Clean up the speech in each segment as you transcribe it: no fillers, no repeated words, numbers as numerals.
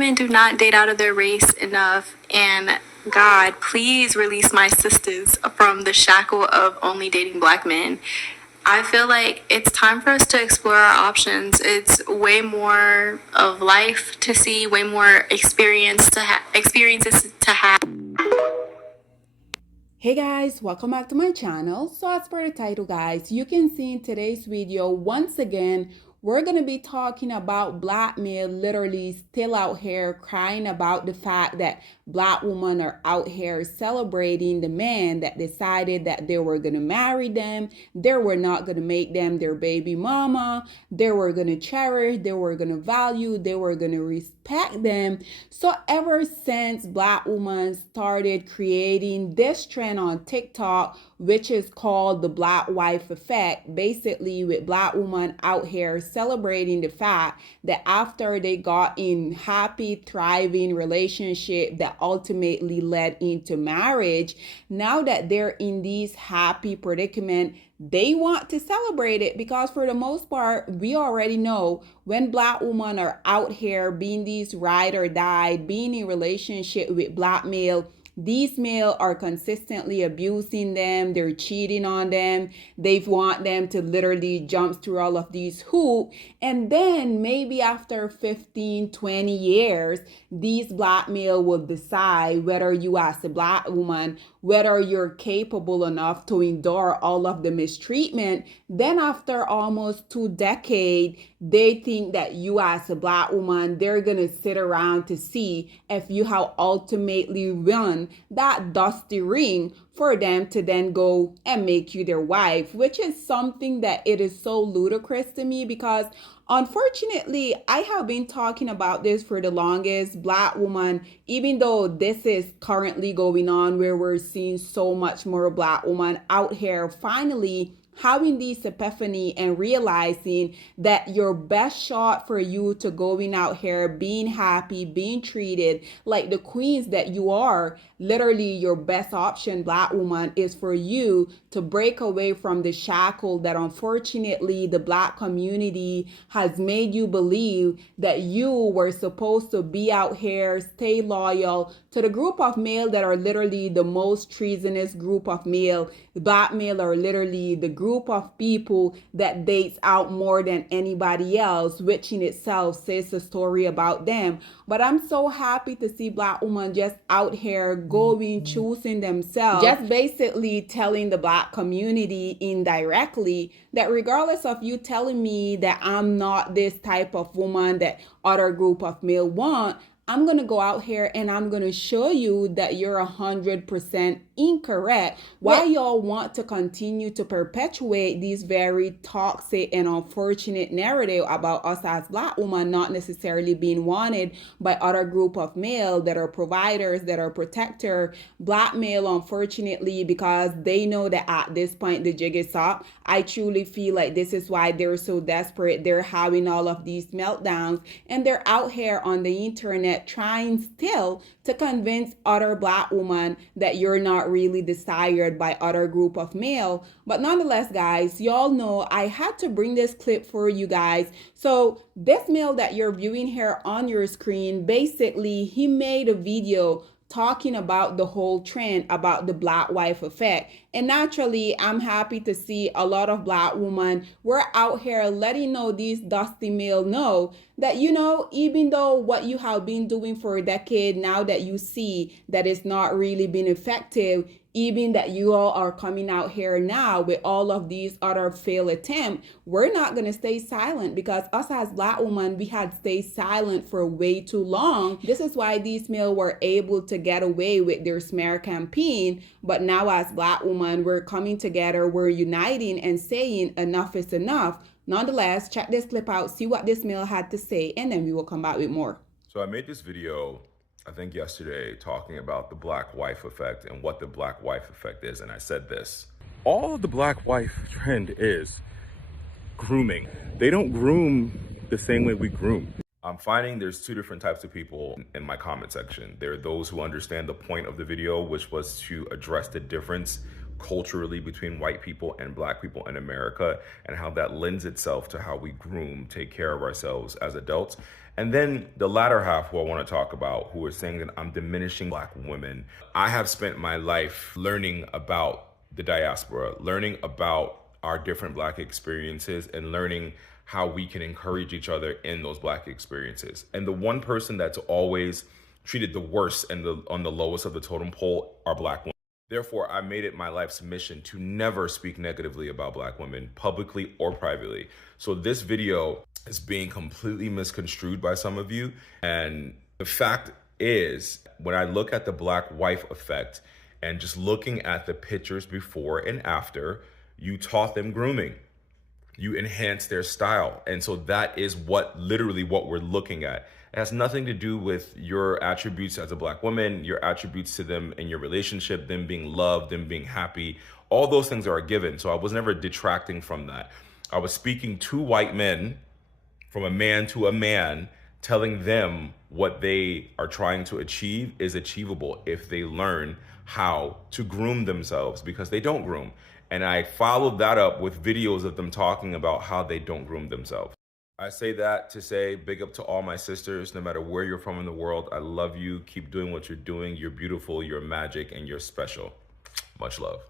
women do not date out of their race enough, and God, please release my sisters from the shackle of only dating black men. I feel like it's time for us to explore our options. It's way more of life to see, way more experiences to have. Hey guys, welcome back to my channel. So as per the title guys, you can see in today's video, once again, we're going to be talking about black male literally still out here crying about the fact that black women are out here celebrating the man that decided that they were going to marry them, they were not going to make them their baby mama, they were going to cherish, they were going to value, they were going to respect them. So ever since black women started creating this trend on TikTok, which is called the black wife effect, basically with black women out here celebrating the fact that after they got in happy, thriving relationship that ultimately led into marriage, now that they're in these happy predicament, they want to celebrate it because for the most part, we already know when black women are out here being these ride or die, being in relationship with black male, these male are consistently abusing them, they're cheating on them, they want them to literally jump through all of these hoops, and then maybe after 15, 20 years, these black male will decide whether you as a black woman, whether you're capable enough to endure all of the mistreatment. Then after almost 2 decades, they think that you as a black woman, they're gonna sit around to see if you have ultimately won that dusty ring for them to then go and make you their wife, which is something that it is so ludicrous to me because unfortunately, I have been talking about this for the longest. Black woman, even though this is currently going on where we're seeing so much more black woman out here finally having this epiphany and realizing that your best shot for you to going out here, being happy, being treated like the queens that you are, literally your best option, black woman, is for you to break away from the shackle that unfortunately the black community has made you believe that you were supposed to be out here, stay loyal to the group of male that are literally the most treasonous group of male. The black male are literally the group of people that dates out more than anybody else, which in itself says a story about them. But I'm so happy to see black women just out here going, choosing themselves, just basically telling the black community indirectly that regardless of you telling me that I'm not this type of woman that other group of male want, I'm going to go out here and I'm going to show you that you're 100% incorrect. Why y'all want to continue to perpetuate these very toxic and unfortunate narrative about us as black women not necessarily being wanted by other group of male that are providers, that are protector, black male, unfortunately, because they know that at this point the jig is up. I truly feel like this is why they're so desperate. They're having all of these meltdowns and they're out here on the internet trying still to convince other black women that you're not really desired by other group of male. But nonetheless, guys, y'all know I had to bring this clip for you guys. So this male that you're viewing here on your screen, basically he made a video talking about the whole trend about the black wife effect. And naturally, I'm happy to see a lot of black women were out here letting know these dusty male know that, you know, even though what you have been doing for a decade, now that you see that it's not really been effective, even that you all are coming out here now with all of these other failed attempts, we're not going to stay silent because us as black women, we had stayed silent for way too long. This is why these male were able to get away with their smear campaign. But now as black women, we're coming together, we're uniting and saying enough is enough. Nonetheless, check this clip out, see what this male had to say, and then we will come back with more. So I made this video, I think yesterday, talking about the black wife effect and what the black wife effect is. And I said this: all of the black wife trend is grooming. They don't groom the same way we groom. I'm finding there's two different types of people in my comment section. There are those who understand the point of the video, which was to address the difference culturally between white people and black people in America, and how that lends itself to how we groom, take care of ourselves as adults. And then the latter half, who I want to talk about, who is saying that I'm diminishing black women. I have spent my life learning about the diaspora, learning about our different black experiences, and learning how we can encourage each other in those black experiences. And the one person that's always treated the worst and on the lowest of the totem pole are black women. Therefore, I made it my life's mission to never speak negatively about black women, publicly or privately. So this video is being completely misconstrued by some of you. And the fact is, when I look at the black wife effect and just looking at the pictures before and after, you taught them grooming. You enhance their style. And so that is literally what we're looking at. It has nothing to do with your attributes as a black woman, your attributes to them in your relationship, them being loved, them being happy. All those things are a given. So I was never detracting from that. I was speaking to white men, from a man to a man, telling them what they are trying to achieve is achievable if they learn how to groom themselves, because they don't groom. And I followed that up with videos of them talking about how they don't groom themselves. I say that to say big up to all my sisters, no matter where you're from in the world. I love you. Keep doing what you're doing. You're beautiful, you're magic, and you're special. Much love.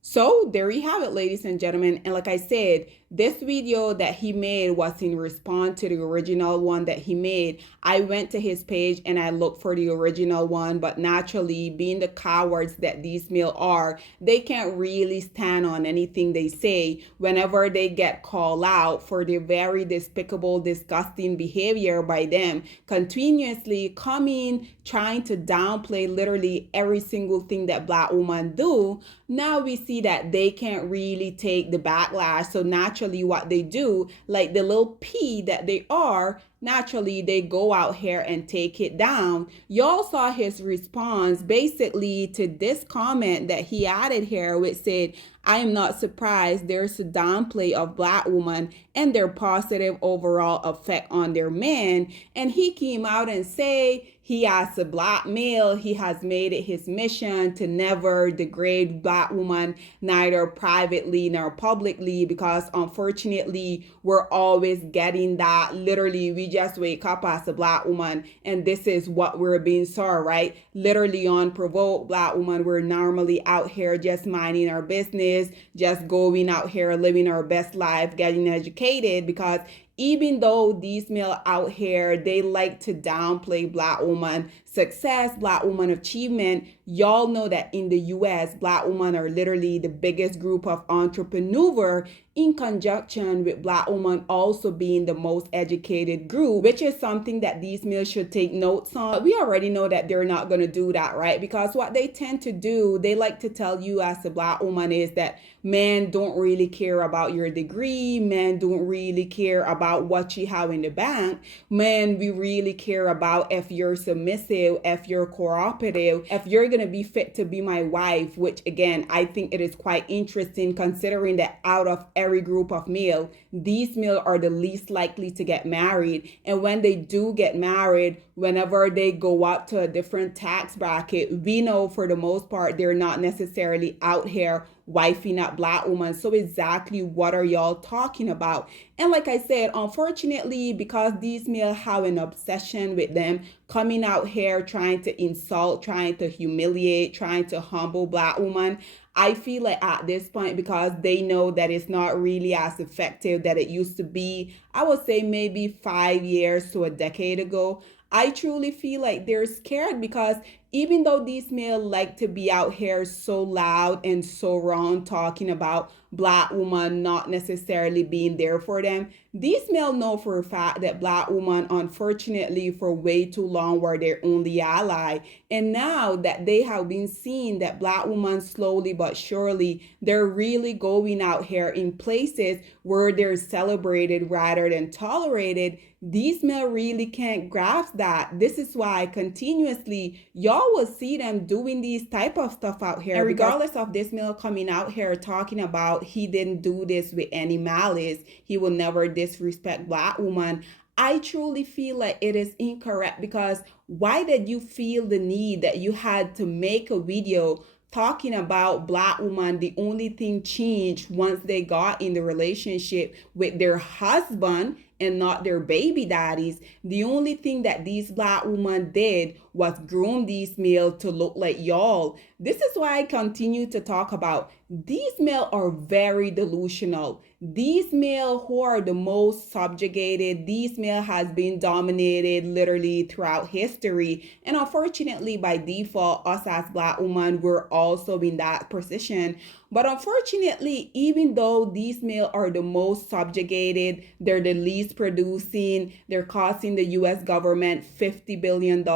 So there you have it, ladies and gentlemen. And like I said, this video that he made was in response to the original one that he made. I went to his page and I looked for the original one, but naturally, being the cowards that these male are, they can't really stand on anything they say whenever they get called out for their very despicable, disgusting behavior by them, continuously coming, trying to downplay literally every single thing that black women do. Now we see that they can't really take the backlash. So naturally what they do, like the little P that they are, naturally they go out here and take it down. Y'all saw his response basically to this comment that he added here, which said, I am not surprised there's a downplay of black women and their positive overall effect on their men. And he came out and say he, as a black male, he has made it his mission to never degrade black women, neither privately nor publicly, because unfortunately we're always getting that. Literally, we just wake up as a black woman and this is what we're being saw, right? Literally unprovoked black woman, we're normally out here just minding our business, just going out here living our best life, getting educated, because even though these male out here, they like to downplay black woman success, black woman achievement, y'all know that in the US, black women are literally the biggest group of entrepreneurs, in conjunction with black women also being the most educated group, which is something that these males should take notes on. We already know that they're not going to do that, right? Because what they tend to do, they like to tell you as a black woman is that men don't really care about your degree, men don't really care about what you have in the bank, men, we really care about if you're submissive, if you're cooperative, if you're going to be fit to be my wife, which again, I think it is quite interesting considering that out of every group of male, these male are the least likely to get married. And when they do get married, whenever they go up to a different tax bracket, we know for the most part, they're not necessarily out here wifing up black women. So exactly what are y'all talking about? And like I said, unfortunately, because these male have an obsession with them coming out here trying to insult, trying to humiliate, trying to humble black women, I feel like at this point, because they know that it's not really as effective that it used to be, I would say maybe 5 years to a decade ago, I truly feel like they're scared, because even though these male like to be out here so loud and so wrong talking about black woman not necessarily being there for them, these male know for a fact that black women, unfortunately, for way too long were their only ally. And now that they have been seeing that black women slowly but surely, they're really going out here in places where they're celebrated rather than tolerated, these men really can't grasp that. This is why continuously y'all will see them doing these type of stuff out here. And regardless of this male coming out here talking about he didn't do this with any malice, he will never disrespect black woman, I truly feel like it is incorrect, because why did you feel the need that you had to make a video talking about Black woman? The only thing changed once they got in the relationship with their husband and not their baby daddies. The only thing that these Black women did was groom these males to look like y'all. This is why I continue to talk about these males are very delusional. These males who are the most subjugated, these males has been dominated literally throughout history. And unfortunately, by default, us as Black women, we're also in that position. But unfortunately, even though these males are the most subjugated, they're the least producing, they're costing the US government $50 billion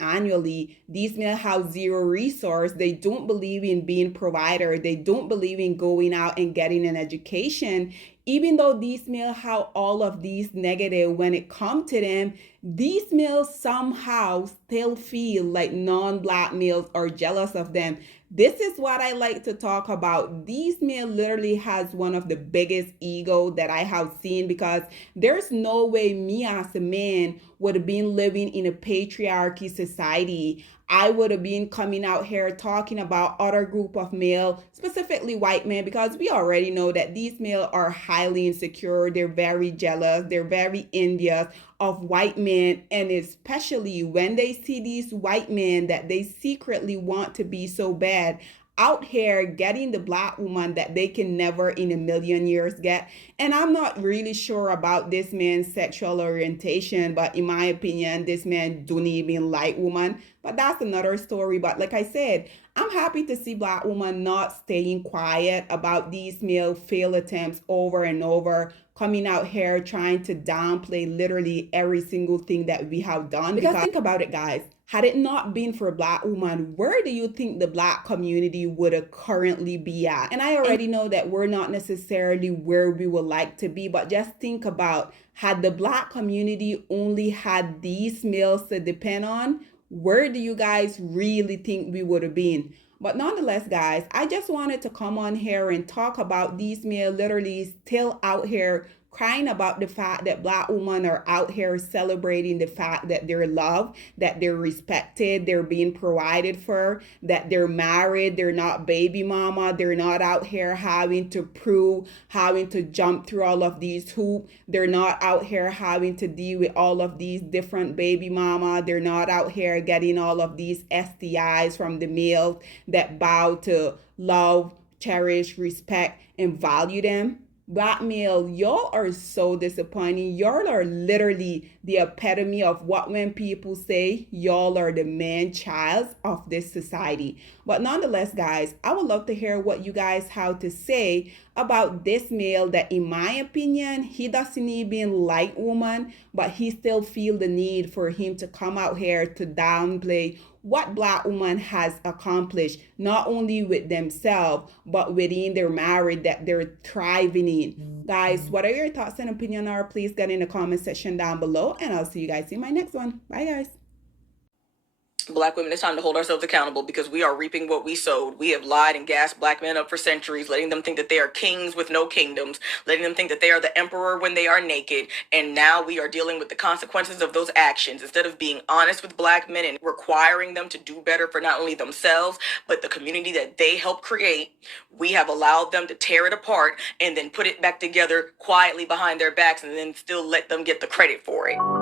annually. These males have zero resource. They don't believe in being provider. They don't believe in going out and getting an education. Even though these males have all of these negative when it comes to them, these males somehow still feel like non-Black males are jealous of them. This is what I like to talk about. These male literally has one of the biggest ego that I have seen, because there's no way me as a man would have been living in a patriarchy society. I would have been coming out here talking about other group of male, specifically white men, because we already know that these male are highly insecure. They're very jealous. They're very envious of white men, and especially when they see these white men that they secretly want to be so bad out here getting the Black woman that they can never in a million years get. And I'm not really sure about this man's sexual orientation, but in my opinion, this man don't even like woman. But that's another story. But like I said, I'm happy to see Black women not staying quiet about these male failed attempts over and over, coming out here trying to downplay literally every single thing that we have done. Because think about it, guys. Had it not been for Black women, where do you think the Black community would have currently be at? And I already know that we're not necessarily where we would like to be, but just think about, had the Black community only had these males to depend on, where do you guys really think we would have been? But nonetheless, guys, I just wanted to come on here and talk about these males literally still out here crying about the fact that Black women are out here celebrating the fact that they're loved, that they're respected, they're being provided for, that they're married, they're not baby mama, they're not out here having to prove, having to jump through all of these hoops, they're not out here having to deal with all of these different baby mama, they're not out here getting all of these STIs from the males that bow to love, cherish, respect, and value them. Black male, y'all are so disappointing. Y'all are literally the epitome of what when people say y'all are the man child of this society. But nonetheless, guys, I would love to hear what you guys have to say about this male that, in my opinion, he doesn't even like woman, but he still feel the need for him to come out here to downplay what Black woman has accomplished, not only with themselves, but within their marriage that they're thriving in. Guys, what are your thoughts and opinion are? Please get in the comment section down below, and I'll see you guys in my next one. Bye, guys. Black women, it's time to hold ourselves accountable, because we are reaping what we sowed. We have lied and gassed Black men up for centuries, letting them think that they are kings with no kingdoms, letting them think that they are the emperor when they are naked. And now we are dealing with the consequences of those actions. Instead of being honest with Black men and requiring them to do better for not only themselves, but the community that they helped create, we have allowed them to tear it apart and then put it back together quietly behind their backs, and then still let them get the credit for it.